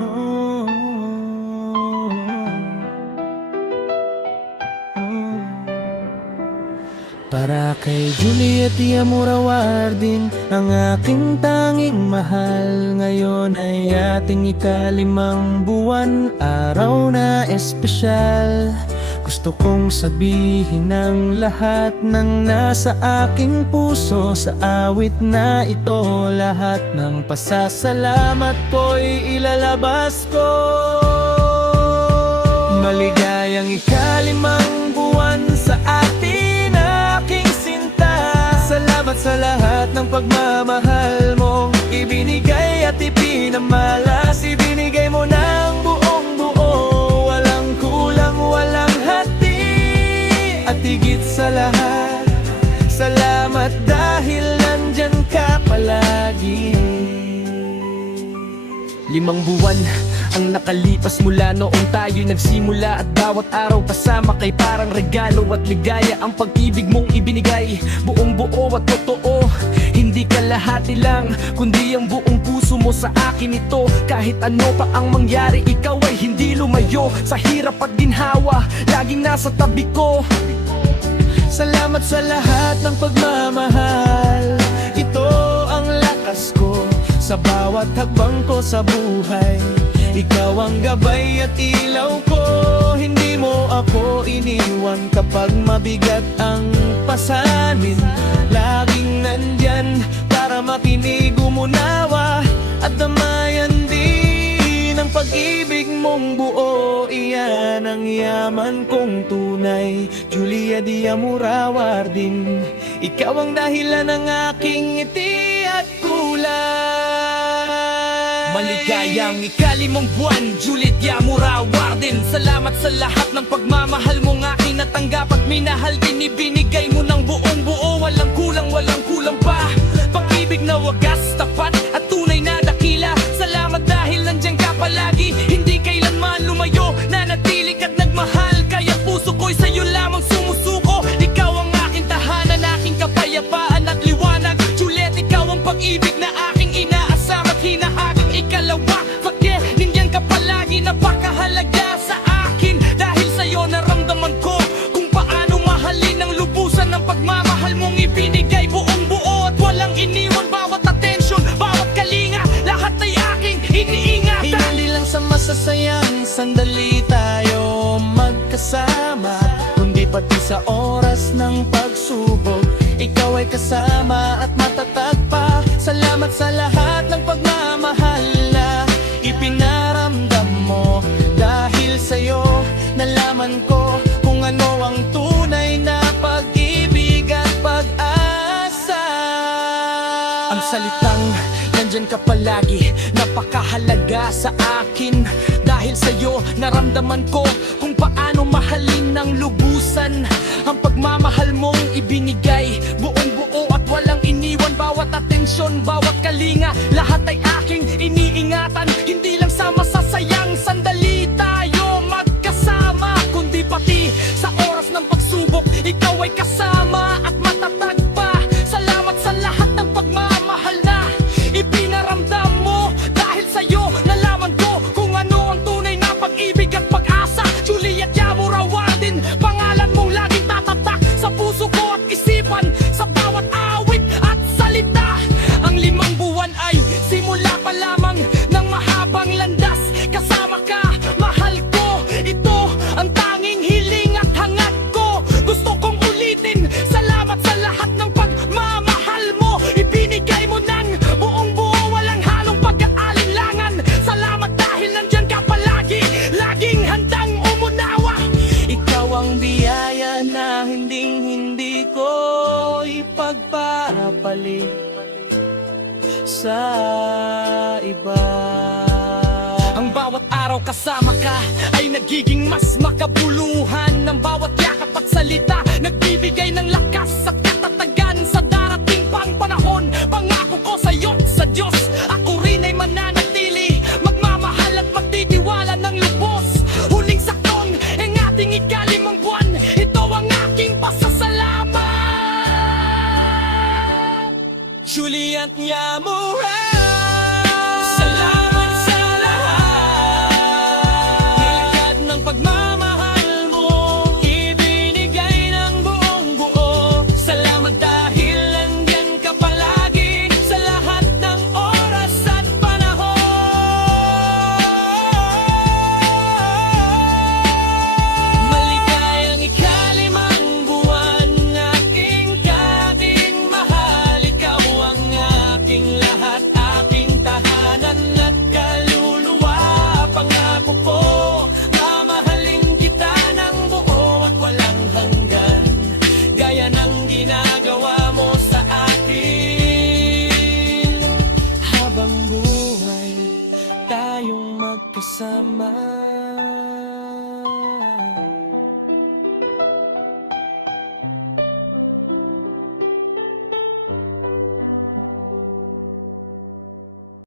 Oh, para kay Juliet Diamura Wardin, ang aking tanging mahal. Ngayon ay ating ika-5 buwan, araw na espesyal. Gusto kong sabihin ng lahat ng nasa aking puso sa awit na ito. Lahat ng pasasalamat ko'y ilalabas ko. Maligayang ika-5 buwan sa atin, aking sinta. Salamat sa lahat ng pagmamahal mong ibinigay at ipinamalas. Ibinigay mo ng buong buo, walang kulang, walang hati. At higit sa lahat, salamat dahil nandyan ka palagi. 5 buwan ang nakalipas mula noong tayo'y nagsimula, at bawat araw kasama kay parang regalo at ligaya. Ang pag-ibig mong ibinigay, buong buo at totoo. Hindi kalahati lang, kundi ang buong puso mo sa akin ito. Kahit ano pa ang mangyari, ikaw ay hindi lumayo. Sa hirap at ginhawa, laging nasa tabi ko. Salamat sa lahat ng pagmamahal. Ito ang lakas ko sa bawat hakbang ko sa buhay. Ikaw ang gabay at ilaw ko. Hindi mo ako iniwan kapag mabigat ang pasanin. Laging nandyan para makinig, umunawa at damayan din ang pag-ibig mong buo. Iyan ang yaman kong tunay, Julia Diamura Wardin. Ikaw ang dahilan ng aking ngiti at kulay. Maligayang ika-5 buwan, Juliet Diamura Wardin. Salamat sa lahat ng pagmamahal mong aking natanggap at minahal din. Ibinigay mo ng buong buo, walang kulang pa. Pag-ibig na wagas, tapat at tunay na dakila. Salamat dahil nandiyan ka palagi, hindi kailanman lumayo. Nanatiling at nagmahal, kaya puso ko'y sa'yo lamang sumusuko. Ikaw ang aking tahanan, aking kapayapaan at liwanag. Juliet, ikaw ang pag-ibig na aking inaasam at hinahangad. Ikalawa, pagke, nindyan ka palagi, napakahalaga sa akin. Dahil sa'yo naramdaman ko kung paano mahalin ng lubusan. Ng pagmamahal mong ibinigay, buong buo at walang iniwan. Bawat atensyon, bawat kalinga, lahat ay aking iniingatan. Hindi lang sa masasayang sandali tayo magkasama, kundi pati sa oras ng pagsubok, ikaw ay kasama at matatag pa. Salamat sa lahat ng pagmamahal na ipinaramdam mo. Dahil sa'yo nalaman ko kung ano ang tunay na pag-ibig at pag-asa. Ang salitang nandyan ka palagi, napakahalaga sa akin. Dahil sa'yo naramdaman ko kung paano mahalin ng lubusan. Ang pagmamahal mong ibinigay, buong buo at walang iniwan. Bawat atensyon, bawat kalinga, lahat ay aking iniingatan. Hindi lang sa masasayang sandali tayo magkasama, kundi pati sa oras ng pagsubok, ikaw ay kasama at matatag pa. Salamat sa lahat ng pagmamahal na ipinaramdam mo. Dahil sa'yo nalaman ko kung ano ang tunay na pag-ibig at pag-asa. Juliet Diamura Wardin, pangalan mong laging tatatak sa puso ko at isipan, sa bawat awit at salita. Ang 5 buwan ay simula pa lamang ng mahabang landas. Kasama ka, mahal ko, ito ang tanging hiling at hangad ko. Gusto kong ulitin, salamat sa lahat ng pagmamahal mo. Ibinigay mo ng buong buo, walang halong pag-aalinlangan. Salamat dahil nandyan ka palagi, laging handang umunawa. Ikaw ang biyaya na hindi ko ipagpapalit sa iba. Ang bawat araw kasama ka ay nagiging mas makabuluhan. Ng bawat yakap at salita, nagbibigay ng lakas at katatagan sa darating pang panahon. Pangako ko sa'yo, sa Diyos, ako rin ay mananatili, magmamahal at magtitiwala ng lubos. Huling saktong ang ating ika-5 buwan, ito ang aking pasasalamat. Juliet Diamura, salamat sa lahat. kasama.